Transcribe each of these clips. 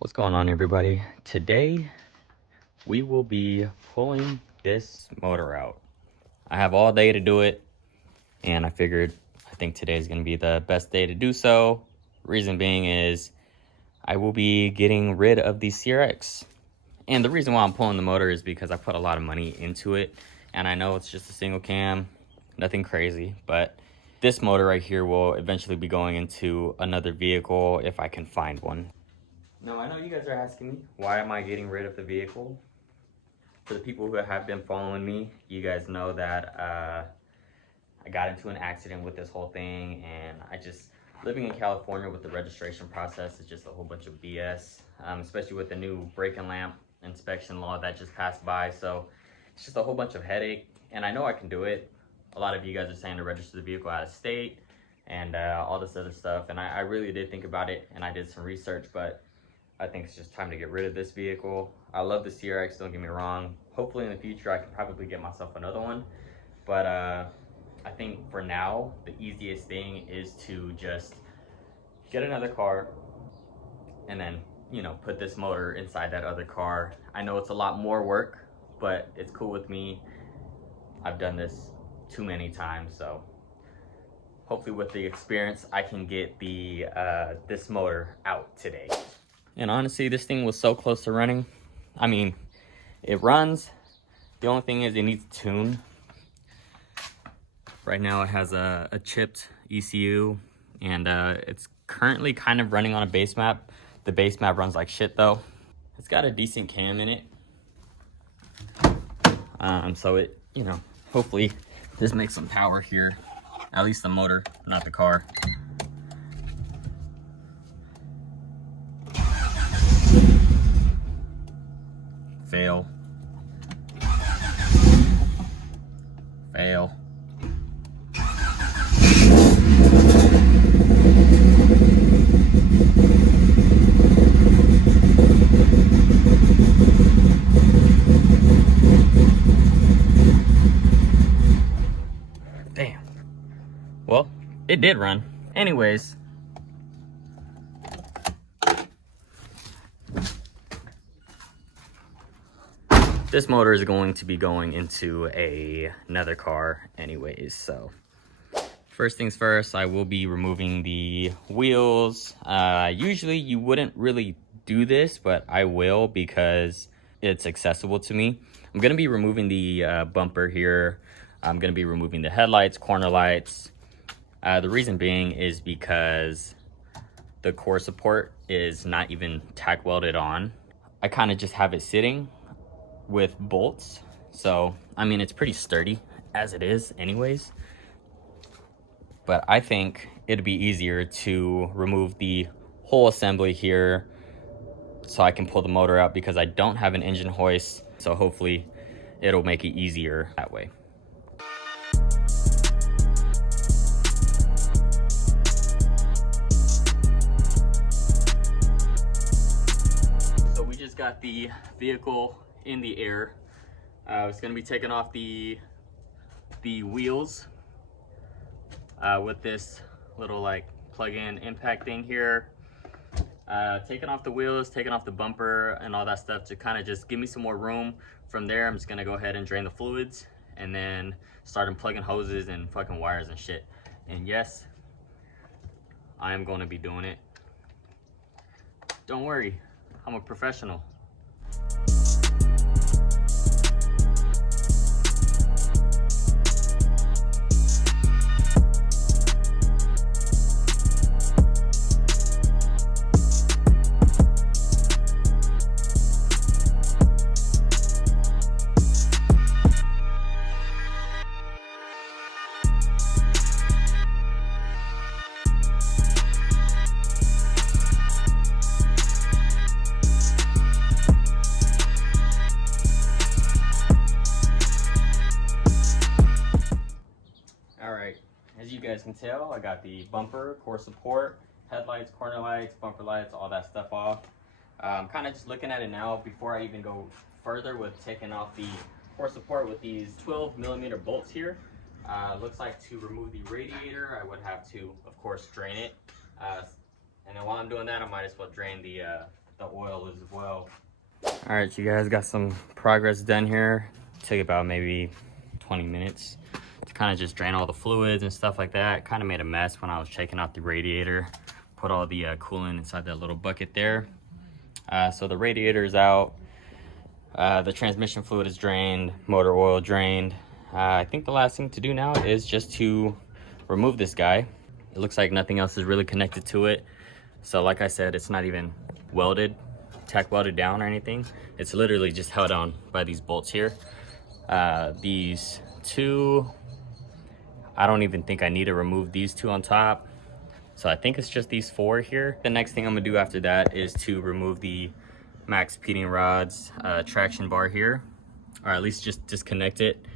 What's going on, everybody? Today we will be pulling this motor out. I have all day to do it, and I think today is going to be the best day to do so. Reason being is I will be getting rid of the CRX. And the reason why I'm pulling the motor is because I put a lot of money into it, and I know it's just a single cam, nothing crazy, but this motor right here will eventually be going into another vehicle if I can find one. Now, I know you guys are asking me, why am I getting rid of the vehicle? For the people who have been following me, you guys know that I got into an accident with this whole thing, and living in California with the registration process is just a whole bunch of BS, especially with the new brake and lamp inspection law that just passed by. So it's just a whole bunch of headache, and I know I can do it. A lot of you guys are saying to register the vehicle out of state and all this other stuff, and I really did think about it, and I did some research, but I think it's just time to get rid of this vehicle. I love the CRX, don't get me wrong. Hopefully in the future I can probably get myself another one. But I think for now, the easiest thing is to just get another car and then, put this motor inside that other car. I know it's a lot more work, but it's cool with me. I've done this too many times, so hopefully with the experience, I can get this motor out today. And honestly, this thing was so close to running. I mean, it runs. The only thing is it needs to tune. Right now it has a chipped ECU, and it's currently kind of running on a base map. The base map runs like shit though. It's got a decent cam in it. So it, hopefully this makes some power here. At least the motor, not the car. Fail. Fail. Damn. Well, it did run. Anyways. This motor is going to be going into another car anyways, so first things first, I will be removing the wheels. Usually you wouldn't really do this, but I will because it's accessible to me. I'm gonna be removing the bumper here. I'm gonna be removing the headlights, corner lights. The reason being is because the core support is not even tack welded on. I kind of just have it sitting with bolts, so I mean it's pretty sturdy as it is anyways, but I think it'd be easier to remove the whole assembly here so I can pull the motor out because I don't have an engine hoist, so hopefully it'll make it easier that way. So we just got the vehicle in the air. It's going to be taking off the wheels with this little like plug-in impact thing here. Taking off the wheels, taking off the bumper and all that stuff to kind of just give me some more room. From there, I'm just going to go ahead and drain the fluids and then start unplugging hoses and fucking wires and shit. And yes, I am going to be doing it. Don't worry, I'm a professional. As you guys can tell, I got the bumper, core support, headlights, corner lights, bumper lights, all that stuff off. I'm kind of just looking at it now before I even go further with taking off the core support with these 12mm bolts here. Looks like to remove the radiator, I would have to, of course, drain it. And then while I'm doing that, I might as well drain the the oil as well. All right, you guys, got some progress done here. Took about maybe 20 minutes to kind of just drain all the fluids and stuff like that. Kind of made a mess when I was checking out the radiator. Put all the coolant inside that little bucket there. So the radiator is out. The transmission fluid is drained, motor oil drained. I think the last thing to do now is just to remove this guy. It looks like nothing else is really connected to it. So like I said, it's not even welded, tack welded down or anything. It's literally just held on by these bolts here. These two, I don't even think I need to remove these two on top. So I think it's just these four here. The next thing I'm gonna do after that is to remove the max pitting rods traction bar here, or at least just disconnect it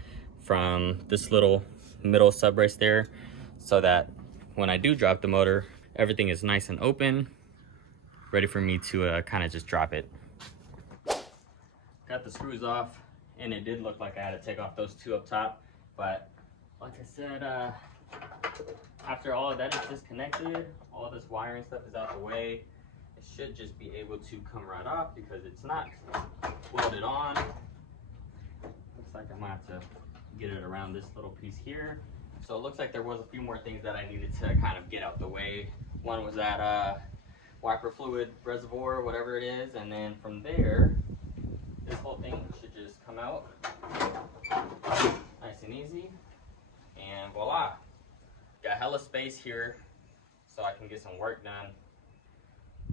from this little middle sub brace there, so that when I do drop the motor, everything is nice and open, ready for me to kind of just drop it. Got the screws off, and it did look like I had to take off those two up top, but like I said, after all of that is disconnected, all this wiring stuff is out the way, it should just be able to come right off because it's not welded on. Looks like I might have to get it around this little piece here. So it looks like there was a few more things that I needed to kind of get out the way. One was that wiper fluid reservoir, whatever it is, and then from there, this whole thing should just come out nice and easy, and voila. Got hella space here so I can get some work done.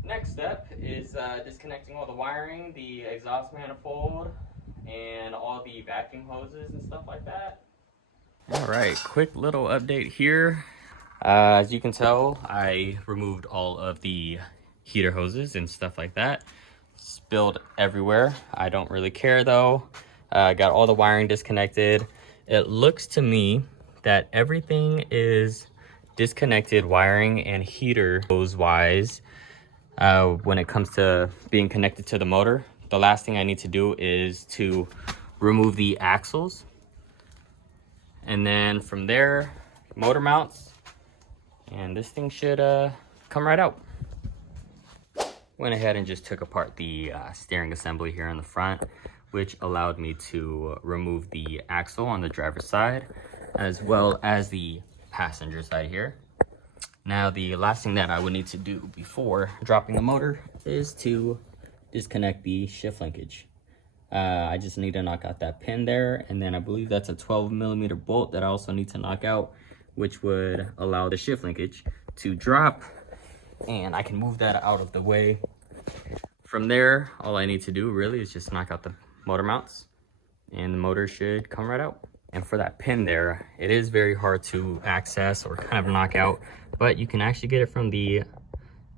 Next step is disconnecting all the wiring, the exhaust manifold, and all the vacuum hoses and stuff like that. All right, quick little update here. As you can tell, I removed all of the heater hoses and stuff like that. Spilled everywhere. I don't really care though. Got all the wiring disconnected. It looks to me that everything is disconnected wiring and heater hose wise. When it comes to being connected to the motor, the last thing I need to do is to remove the axles, and then from there, motor mounts, and this thing should come right out. Went ahead and just took apart the steering assembly here in the front, which allowed me to remove the axle on the driver's side as well as the passenger side here. Now the last thing that I would need to do before dropping the motor is to disconnect the shift linkage. I just need to knock out that pin there, and then I believe that's a 12mm bolt that I also need to knock out, which would allow the shift linkage to drop, and I can move that out of the way. From there, all I need to do really is just knock out the motor mounts, and the motor should come right out. And for that pin there, it is very hard to access or kind of knock out, but you can actually get it from the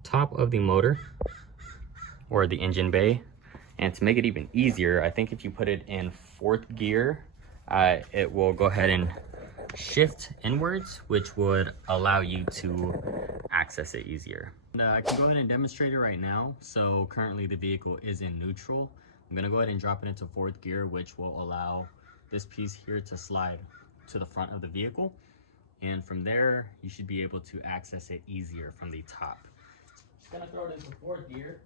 top of the motor or the engine bay. And to make it even easier, I think if you put it in 4th gear, it will go ahead and shift inwards, which would allow you to access it easier. And, I can go ahead and demonstrate it right now. So currently the vehicle is in neutral. I'm gonna go ahead and drop it into 4th gear, which will allow this piece here to slide to the front of the vehicle. And from there, you should be able to access it easier from the top. Just gonna throw it into 4th gear,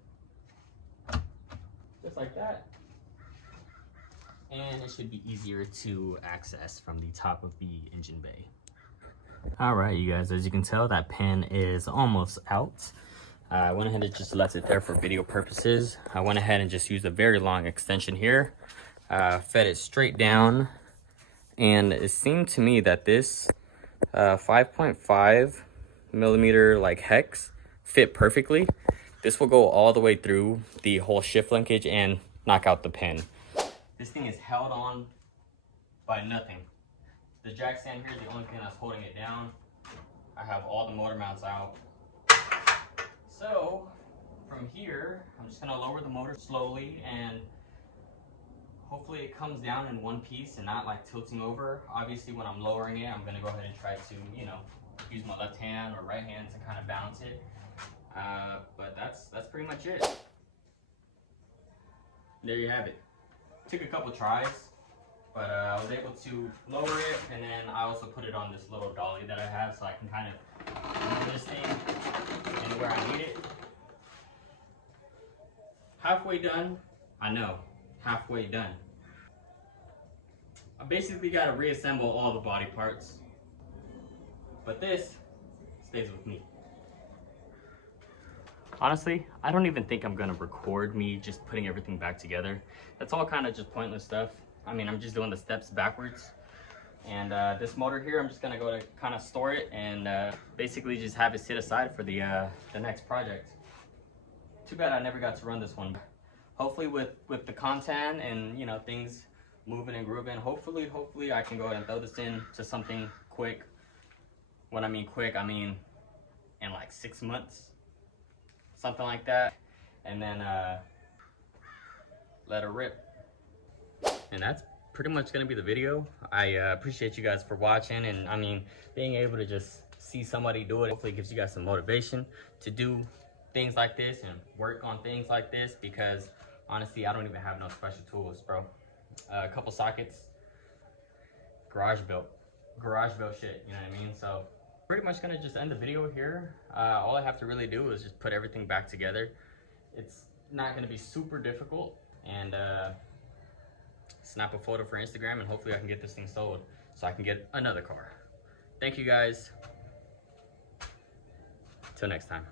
just like that. And it should be easier to access from the top of the engine bay. All right, you guys, as you can tell, that pin is almost out. I went ahead and just left it there for video purposes. I went ahead and just used a very long extension here. Fed it straight down, and it seemed to me that this 5.5mm like hex fit perfectly. This will go all the way through the whole shift linkage and knock out the pin. This thing is held on by nothing. The jack stand here is the only thing that's holding it down. I have all the motor mounts out. So from here, I'm just gonna lower the motor slowly, and hopefully it comes down in one piece and not like tilting over. Obviously when I'm lowering it, I'm gonna go ahead and try to, you know, use my left hand or right hand to kind of balance it. But that's pretty much it. There you have it. Took a couple tries, but I was able to lower it, and then I also put it on this little dolly that I have so I can kind of move this thing anywhere I need it. halfway done. I know, halfway done. I basically got to reassemble all the body parts, but this stays with me. Honestly, I don't even think I'm gonna record me just putting everything back together. That's all kind of just pointless stuff. I mean, I'm just doing the steps backwards. And this motor here, I'm just gonna go to kind of store it and basically just have it sit aside for the next project. Too bad I never got to run this one. Hopefully with the content and, you know, things moving and grooving, hopefully I can go ahead and throw this in to something quick. When I mean quick, I mean in like 6 months, something like that, and then let her rip. And that's pretty much gonna be the video. I appreciate you guys for watching, and I mean, being able to just see somebody do it hopefully gives you guys some motivation to do things like this and work on things like this, because honestly, I don't even have no special tools, bro. A couple sockets, garage built shit, you know what I mean? So pretty much gonna just end the video here. All I have to really do is just put everything back together. It's not gonna be super difficult, and snap a photo for Instagram, and hopefully I can get this thing sold so I can get another car. Thank you guys. Till next time.